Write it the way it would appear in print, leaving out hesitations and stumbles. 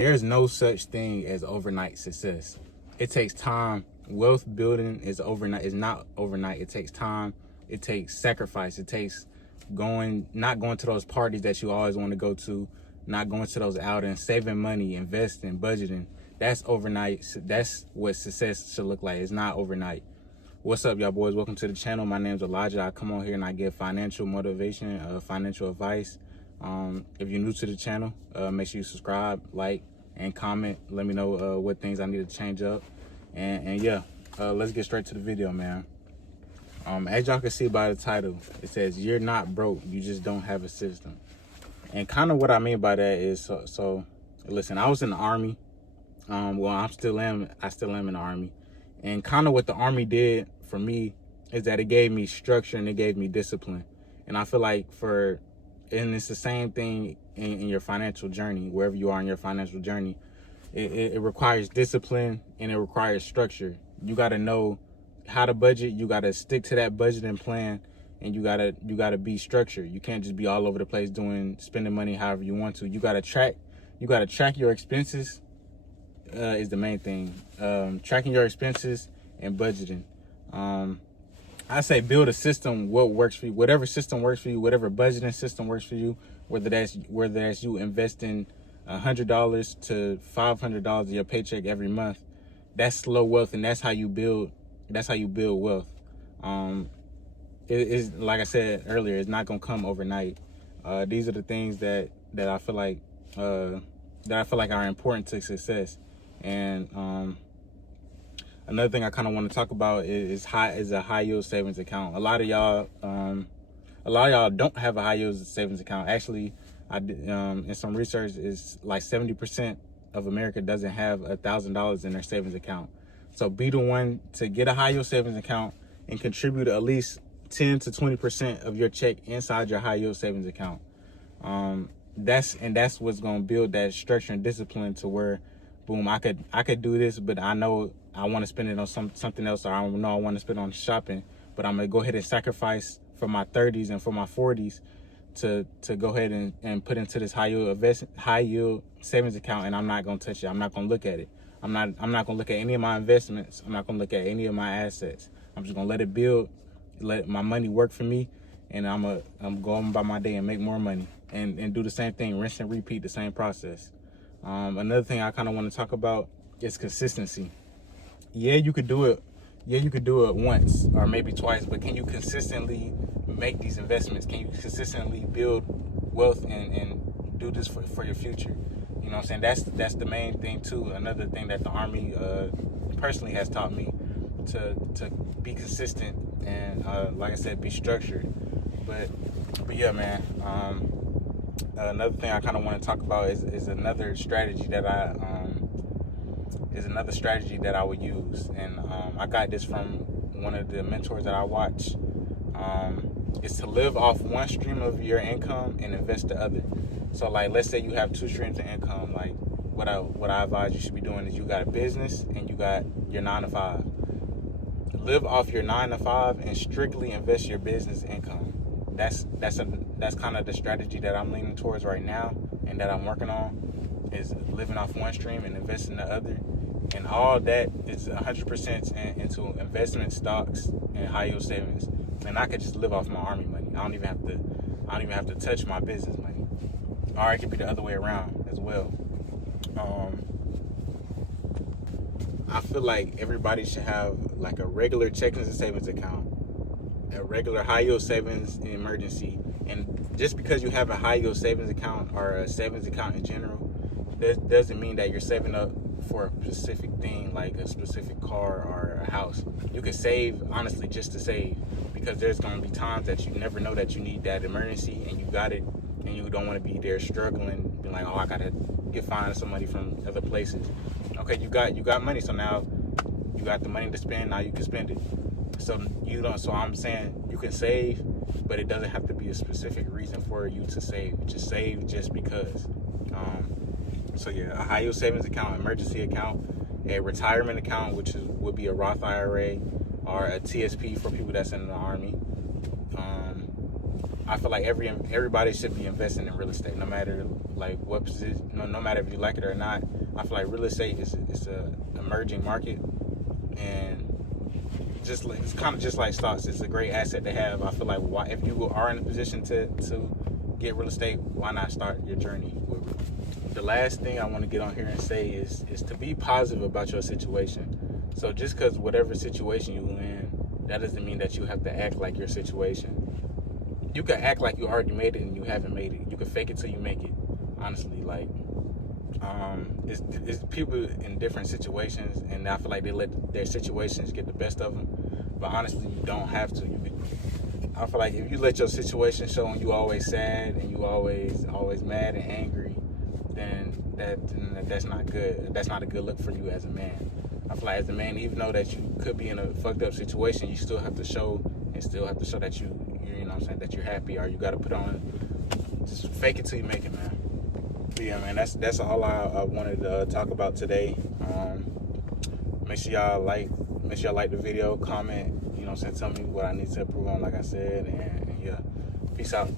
There's no such thing as overnight success. It takes time. Wealth building is not overnight. It takes time. It takes sacrifice. It takes not going to those parties that you always want to go to, not going to those outings, saving money, investing, budgeting. That's overnight. That's what success should look like. It's not overnight. What's up, y'all boys? Welcome to the channel. My name's Elijah. I come on here and I give financial motivation, financial advice. If you're new to the channel, make sure you subscribe, like, and comment. Let me know what things I need to change up. And yeah, let's get straight to the video, man. As y'all can see by the title, it says you're not broke, you just don't have a system. And kind of what I mean by that is, so listen, I was in the Army. Well, I still am in the Army. And kind of what the Army did for me is that it gave me structure and it gave me discipline. And I feel like and it's the same thing in your financial journey, wherever you are in your financial journey. It requires discipline and it requires structure. You got to know how to budget. You got to stick to that budgeting plan, and you gotta be structured. You can't just be all over the place spending money however you want to. You got to track your expenses. Is the main thing. Tracking your expenses and budgeting. I say build a system, what works for you, whatever system works for you, whatever budgeting system works for you, whether that's you investing $100 to $500 of your paycheck every month. That's slow wealth, and that's how you build wealth. It is, like I said earlier, it's not gonna come overnight. These are the things that I feel like are important to success. And another thing I kind of want to talk about is a high yield savings account. A lot of y'all don't have a high yield savings account. Actually, I did in some research, is like 70% of America doesn't have $1,000 in their savings account. So be the one to get a high yield savings account and contribute at least 10 to 20% of your check inside your high yield savings account. That's what's gonna build that structure and discipline to where, boom, I could do this, but I know I want to spend it on something else, or I know I want to spend it on shopping, but I'm gonna go ahead and sacrifice for my 30s and for my 40s to go ahead and put into this high yield savings account, and I'm not gonna touch it. I'm not gonna look at it. I'm not gonna look at any of my investments. I'm not gonna look at any of my assets. I'm just gonna let it build, let my money work for me, and I'm going by my day and make more money and do the same thing, rinse and repeat the same process. Another thing I kind of want to talk about is consistency. Yeah, you could do it once or maybe twice, but can you consistently make these investments? Can you consistently build wealth and do this for your future? You know what I'm saying? That's the main thing too. Another thing that the Army personally has taught me to be consistent and like I said, be structured. But yeah, man. Another thing I kind of want to talk about is another strategy that I would use, and I got this from one of the mentors that I watch. Is to live off one stream of your income and invest the other. So, like, let's say you have two streams of income. Like, what I advise you should be doing is you got a business and you got your 9 to 5. Live off your 9 to 5 and strictly invest your business income. That's kind of the strategy that I'm leaning towards right now, and that I'm working on, is living off one stream and investing the other. And all that is 100% into investment, stocks, and high yield savings. And I could just live off my Army money. I don't even have to touch my business money. Or it could be the other way around as well. I feel like everybody should have like a regular checking and savings account, a regular high yield savings and emergency. And just because you have a high yield savings account or a savings account in general, that doesn't mean that you're saving up for a specific thing, like a specific car or a house. You can save, honestly, just to save, because there's going to be times that you never know that you need that emergency, and you got it, and you don't want to be there struggling, being like, oh, I gotta find some money from other places. Okay, you got money, so now you got the money to spend. Now you can spend it. So I'm saying you can save, but it doesn't have to be a specific reason for you to save. Just save just because. So yeah, a high yield savings account, emergency account, a retirement account, which would be a Roth IRA, or a TSP for people that's in the Army. I feel like everybody should be investing in real estate, no matter like what position, no matter if you like it or not. I feel like real estate is a emerging market, and just like, it's kind of just like stocks. It's a great asset to have. I feel like if you are in a position to get real estate, why not start your journey with it? The last thing I want to get on here and say is to be positive about your situation. So just because whatever situation you're in, that doesn't mean that you have to act like your situation. You can act like you already made it and you haven't made it. You can fake it till you make it. Honestly, like, it's people in different situations, and I feel like they let their situations get the best of them. But honestly, you don't have to. I feel like if you let your situation show and you always sad and you always mad and angry, then that's not good. That's not a good look for you as a man. I feel like as a man, even though that you could be in a fucked up situation, you still have to show that you know what I'm saying, that you're happy, or you got to put on, just fake it till you make it, man. But yeah, man, that's all I wanted to talk about today. Make sure y'all like the video, comment, you know what I'm saying, tell me what I need to improve on, like I said, and yeah, peace out.